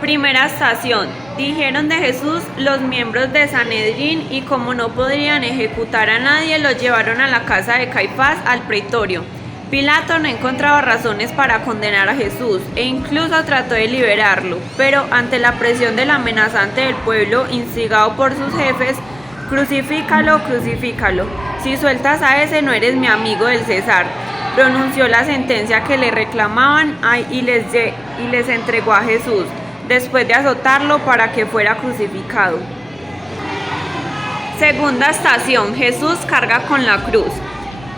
Primera estación. Dijeron de Jesús los miembros de Sanedrín y como no podrían ejecutar a nadie, lo llevaron a la casa de Caifás al pretorio. Pilato no encontraba razones para condenar a Jesús e incluso trató de liberarlo, pero ante la presión del amenazante del pueblo instigado por sus jefes, crucifícalo, crucifícalo. Si sueltas a ese no eres mi amigo del César. Pronunció la sentencia que le reclamaban y les entregó a Jesús, después de azotarlo para que fuera crucificado. Segunda estación. Jesús carga con la cruz.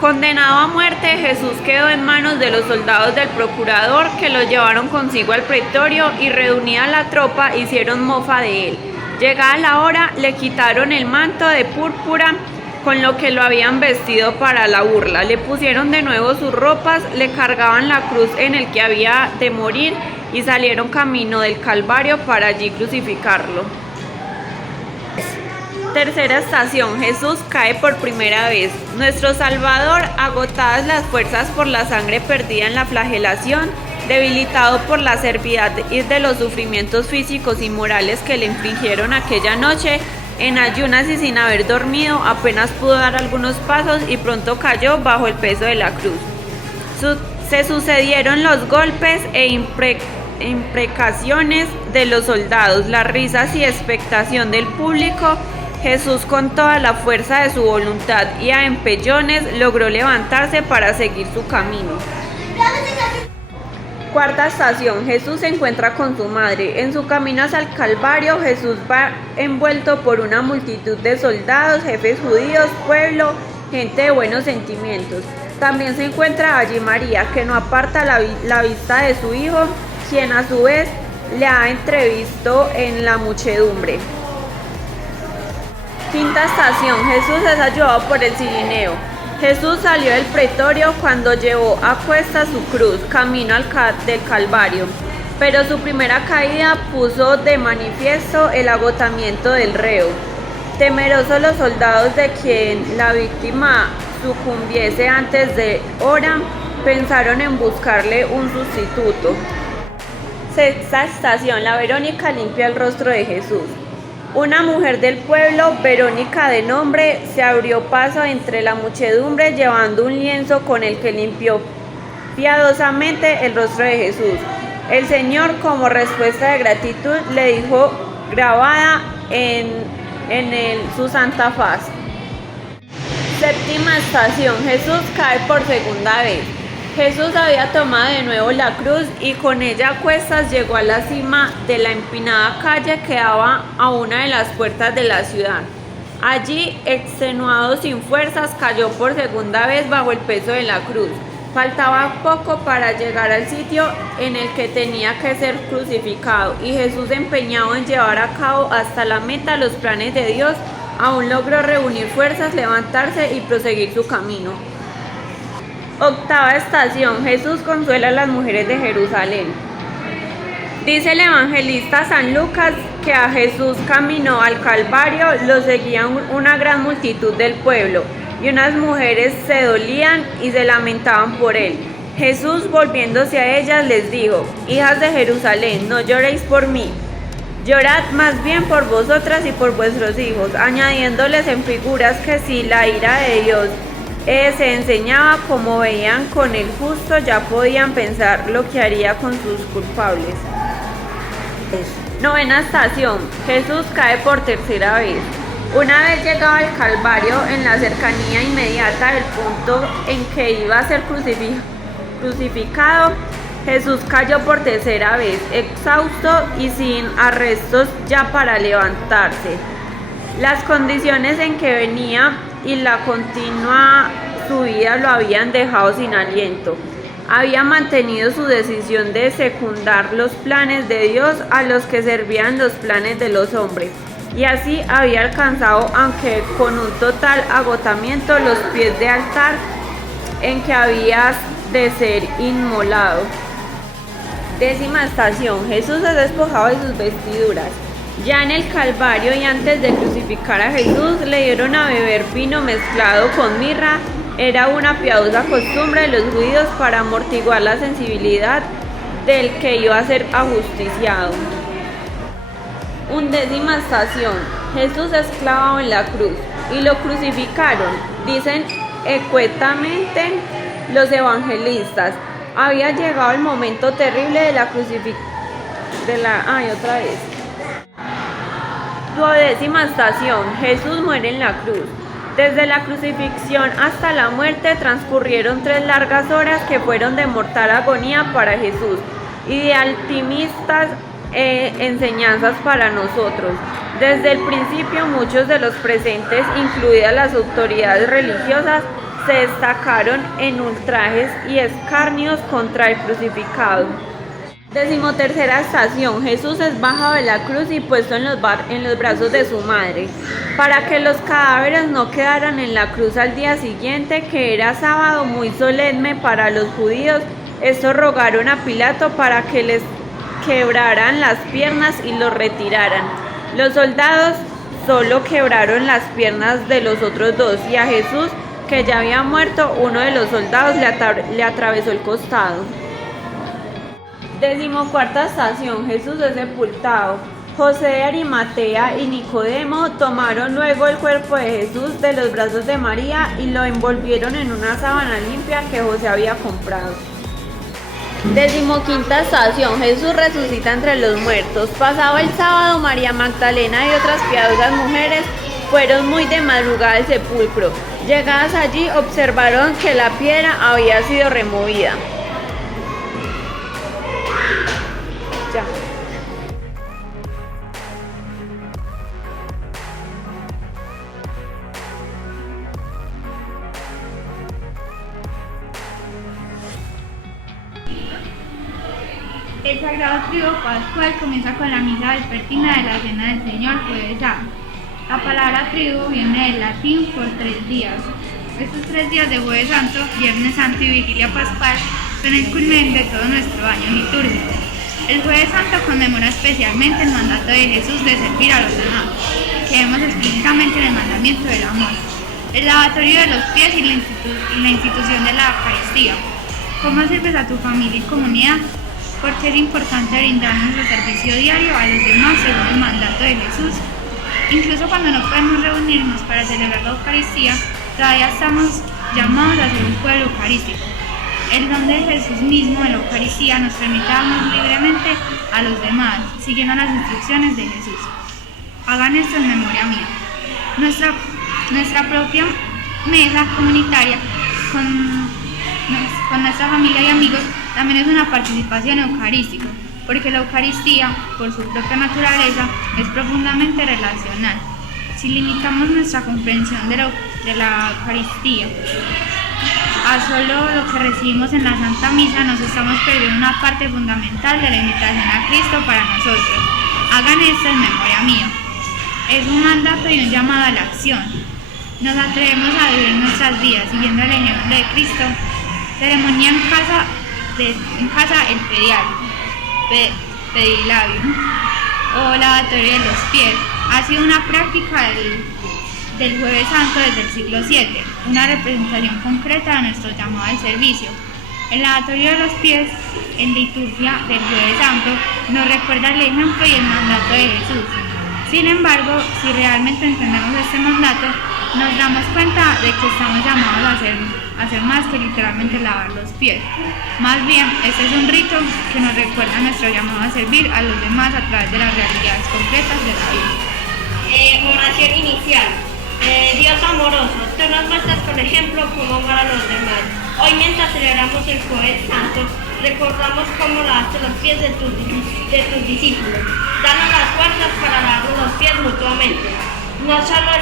Condenado a muerte, Jesús quedó en manos de los soldados del procurador que lo llevaron consigo al pretorio y reunida la tropa hicieron mofa de él. Llegada la hora, le quitaron el manto de púrpura con lo que lo habían vestido para la burla. Le pusieron de nuevo sus ropas, le cargaban la cruz en el que había de morir y salieron camino del Calvario para allí crucificarlo. Tercera estación. Jesús cae por primera vez. Nuestro Salvador, agotadas las fuerzas por la sangre perdida en la flagelación, debilitado por la servidumbre de los sufrimientos físicos y morales que le infligieron aquella noche, en ayunas y sin haber dormido, apenas pudo dar algunos pasos y pronto cayó bajo el peso de la cruz. Se sucedieron los golpes e imprecaciones de los soldados, las risas y expectación del público. Jesús, con toda la fuerza de su voluntad y a empellones, logró levantarse para seguir su camino. Cuarta estación. Jesús se encuentra con su madre. En su camino hacia el Calvario, Jesús va envuelto por una multitud de soldados, jefes judíos, pueblo, gente de buenos sentimientos. También se encuentra allí María, que no aparta la vista de su hijo, quien a su vez le ha entrevisto en la muchedumbre. Quinta estación. Jesús es ayudado por el cirineo. Jesús salió del pretorio cuando llevó a cuestas su cruz, camino del Calvario. Pero su primera caída puso de manifiesto el agotamiento del reo. Temerosos los soldados de quien la víctima sucumbiese antes de hora, pensaron en buscarle un sustituto. Sexta estación. La Verónica limpia el rostro de Jesús. Una mujer del pueblo, Verónica de nombre, se abrió paso entre la muchedumbre llevando un lienzo con el que limpió piadosamente el rostro de Jesús. El Señor, como respuesta de gratitud, le dijo grabada en su santa faz. Séptima estación. Jesús cae por segunda vez. Jesús había tomado de nuevo la cruz y con ella a cuestas llegó a la cima de la empinada calle que daba a una de las puertas de la ciudad. Allí, extenuado sin fuerzas, cayó por segunda vez bajo el peso de la cruz. Faltaba poco para llegar al sitio en el que tenía que ser crucificado y Jesús, empeñado en llevar a cabo hasta la meta los planes de Dios, aún logró reunir fuerzas, levantarse y proseguir su camino. Octava estación. Jesús consuela a las mujeres de Jerusalén. Dice el evangelista San Lucas que a Jesús camino al Calvario lo seguían una gran multitud del pueblo y unas mujeres se dolían y se lamentaban por él. Jesús, volviéndose a ellas, les dijo: hijas de Jerusalén, no lloréis por mí, llorad más bien por vosotras y por vuestros hijos, añadiéndoles en figuras que si la ira de Dios se enseñaba como veían con el justo, ya podían pensar lo que haría con sus culpables. Novena estación. Jesús cae por tercera vez. Una vez llegado al Calvario, en la cercanía inmediata del punto en que iba a ser crucificado, Jesús cayó por tercera vez, exhausto y sin arrestos ya para levantarse. Las condiciones en que venía y la continua subida lo habían dejado sin aliento. Había mantenido su decisión de secundar los planes de Dios a los que servían los planes de los hombres, y así había alcanzado, aunque con un total agotamiento, los pies de altar en que había de ser inmolado. Décima estación. Jesús es despojado de sus vestiduras. Ya en el Calvario y antes de crucificar a Jesús, le dieron a beber vino mezclado con mirra. Era una piadosa costumbre de los judíos para amortiguar la sensibilidad del que iba a ser ajusticiado. Undécima estación. Jesús es clavado en la cruz y lo crucificaron. Dicen ecuetamente los evangelistas. Había llegado el momento terrible de la crucifixión. Otra vez. Duodécima estación. Jesús muere en la cruz. Desde la crucifixión hasta la muerte transcurrieron 3 largas horas que fueron de mortal agonía para Jesús y de altimistas enseñanzas para nosotros. Desde el principio muchos de los presentes, incluidas las autoridades religiosas, se destacaron en ultrajes y escarnios contra el crucificado. 13ª estación. Jesús es bajado de la cruz y puesto en los brazos de su madre. Para que los cadáveres no quedaran en la cruz al día siguiente, que era sábado muy solemne para los judíos, estos rogaron a Pilato para que les quebraran las piernas y los retiraran. Los soldados solo quebraron las piernas de los otros 2 y a Jesús, que ya había muerto, uno de los soldados le atravesó el costado. 14ª estación. Jesús es sepultado. José de Arimatea y Nicodemo tomaron luego el cuerpo de Jesús de los brazos de María y lo envolvieron en una sábana limpia que José había comprado. 15ª estación. Jesús resucita entre los muertos. Pasado el sábado, María Magdalena y otras piadosas mujeres fueron muy de madrugada al sepulcro. Llegadas allí, observaron que la piedra había sido removida. Ya. El Sagrado Triduo Pascual comienza con la misa vespertina de la Cena del Señor, Jueves Santo. La palabra triduo viene del latín por 3 días. Estos 3 días de Jueves Santo, Viernes Santo y Vigilia Pascual son el culmen de todo nuestro año litúrgico. El Jueves Santo conmemora especialmente el mandato de Jesús de servir a los demás, que vemos explícitamente en el mandamiento del amor, el lavatorio de los pies y la institución de la Eucaristía. ¿Cómo sirves a tu familia y comunidad? Porque es importante brindar nuestro servicio diario a los demás según el mandato de Jesús. Incluso cuando no podemos reunirnos para celebrar la Eucaristía, todavía estamos llamados a ser un pueblo eucarístico. El don de Jesús mismo en la Eucaristía nos permite darnos libremente a los demás, siguiendo las instrucciones de Jesús. Hagan esto en memoria mía. Nuestra propia mesa comunitaria con nuestra familia y amigos también es una participación eucarística, porque la Eucaristía, por su propia naturaleza, es profundamente relacional. Si limitamos nuestra comprensión de la Eucaristía a solo lo que recibimos en la Santa Misa, nos estamos perdiendo una parte fundamental de la invitación a Cristo para nosotros. Hagan esto en memoria mía. Es un mandato y un llamado a la acción. Nos atrevemos a vivir nuestras vidas siguiendo el ejemplo de Cristo. Ceremonia en casa el pedilabium o lavatorio de los pies. Ha sido una práctica del Jueves Santo desde el siglo VII, una representación concreta de nuestro llamado al servicio. El lavatorio de los pies en liturgia del Jueves Santo nos recuerda el ejemplo y el mandato de Jesús. Sin embargo, si realmente entendemos este mandato, nos damos cuenta de que estamos llamados a hacer más que literalmente lavar los pies. Más bien, este es un rito que nos recuerda nuestro llamado a servir a los demás a través de las realidades concretas de la vida. Oración inicial. Dios amoroso, tú nos muestras con ejemplo cómo amar a los demás. Hoy, mientras celebramos el Jueves Santo, recordamos cómo lavaste los pies de tus discípulos. Danos las fuerzas para lavarnos los pies mutuamente. No solo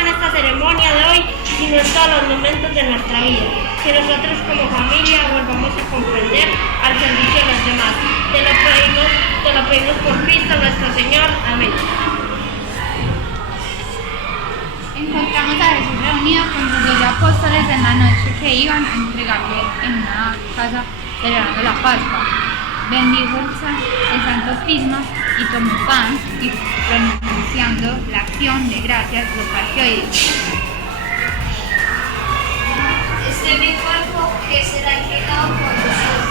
en esta ceremonia de hoy, sino en todos los momentos de nuestra vida. Que nosotros como familia volvamos a comprender al servicio de los demás. Te lo pedimos por Cristo nuestro Señor. Amén. Encontramos a Jesús reunido con sus 12 apóstoles en la noche que iban a entregarlo en una casa celebrando la Pascua. Bendijo el Santo Crisma y tomó pan y, pronunciando la acción de gracias, lo partió y dijo: Este es mi cuerpo que será entregado por vosotros.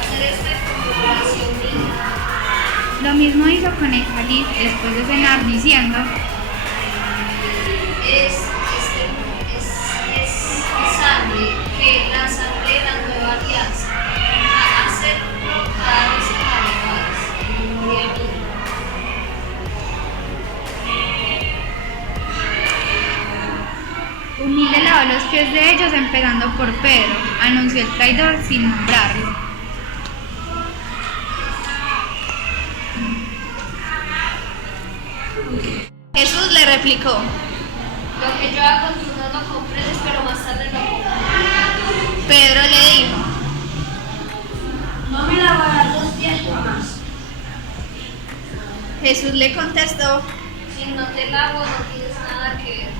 Hacer esto en conmemoración mía. Lo mismo hizo con el cáliz después de cenar, diciendo: Es sangre, que la sangre de la nueva alianza, a hacer brotar los pecados en memoria mía. Humilde lavó los pies de ellos, empezando por Pedro, anunció el traidor sin nombrarlo. Jesús le replicó: Lo que yo hago tú no lo comprendes, pero más tarde lo comprendes. Pedro le dijo: No me lavarás los pies jamás. Jesús le contestó: Si no te lavo, no tienes nada que ver.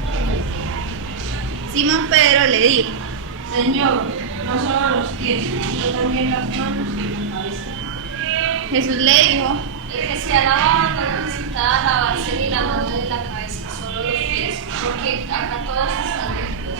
Simón Pedro le dijo: Señor, no solo los pies, sino también las manos y la cabeza. Jesús le dijo: El que se ha lavado no necesita lavarse ni la mano ni la cabeza, solo los pies, porque acá todos están limpios.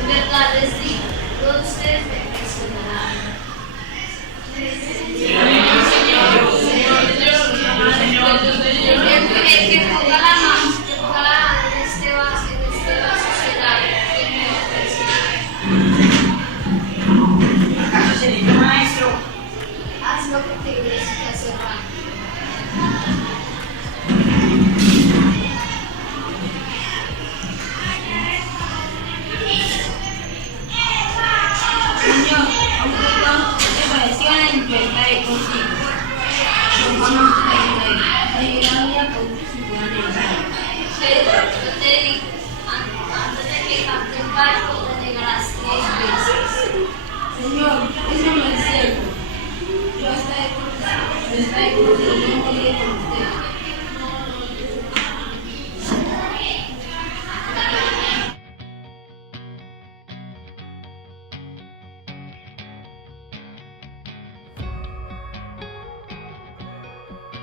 En verdad les digo, todos ustedes me impresionarán. El que ponga la mano en este vaso será el que me ofrecerá. Haz lo que te digas que hacer. Señor, aunque yo te parecía en tu estaré contigo. Romanos 30, de la vida constitucional. Pedro, yo te digo, antes de que cante el gallo, te negarás 3 veces.